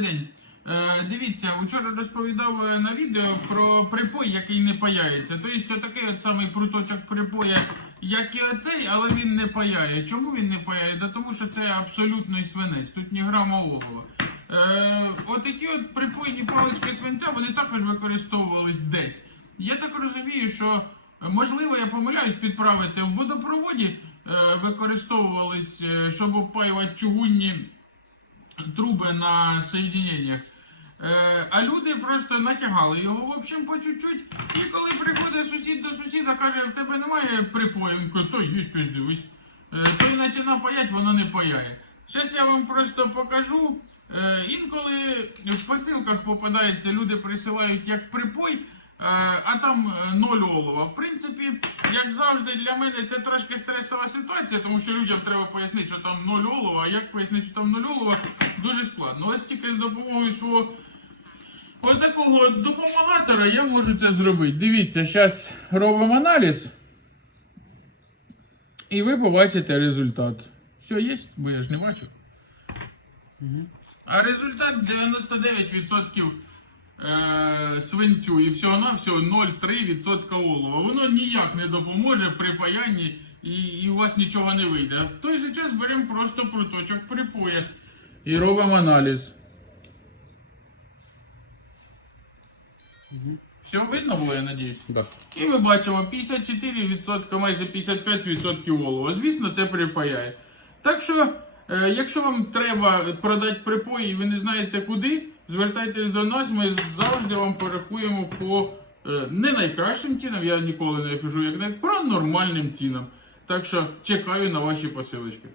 добрий день. Е, дивіться, вчора розповідав е, на відео про припой, який не паяється. Тобто такий от самий пруточок припоя, як і оцей, але він не паяє. Чому він не паяє? Да тому що це абсолютний свинець, тут ні грама олова. Е, отакі от припойні палички свинця, вони також використовувались десь. Я так розумію, що е, можливо я помиляюсь підправити в водопроводі е, використовувались, е, щоб опаювати чугунні труби на соєдиненнях. Е, а люди просто натягали його, в общем, по чуть-чуть. І коли приходить сусід до сусіда, каже, в тебе немає припою, він то є щось дивись. Е, то і почина паять, воно не паяє. Зараз я вам просто покажу. Е, інколи в посилках попадається, люди присилають як припой, а там е, ноль олова. В принципі, як завжди, для мене це трошки стресова ситуація, тому що людям треба пояснити, що там ноль олова, а як пояснити, що там ноль олова, дуже складно. Ось тільки з допомогою свого отакого от допомагатора я можу це зробити. Дивіться, зараз робимо аналіз. І ви побачите результат. Все є, бо я ж не бачу. А результат 99% е, свинцю і всього на всього 0,3% олова. Воно ніяк не допоможе при паянні і, і у вас нічого не вийде. А в той же час беремо просто пруточок припоя і робимо аналіз. Все видно було, я надіюсь? Да. І ми бачимо 54%, майже 55% олова. Звісно, це припаяє. Так що, е, якщо вам треба продати припої і ви не знаєте куди, звертайтесь до нас, ми завжди вам порахуємо по е, не найкращим цінам, я ніколи не кажу, як не про нормальним цінам. Так що чекаю на ваші посилочки.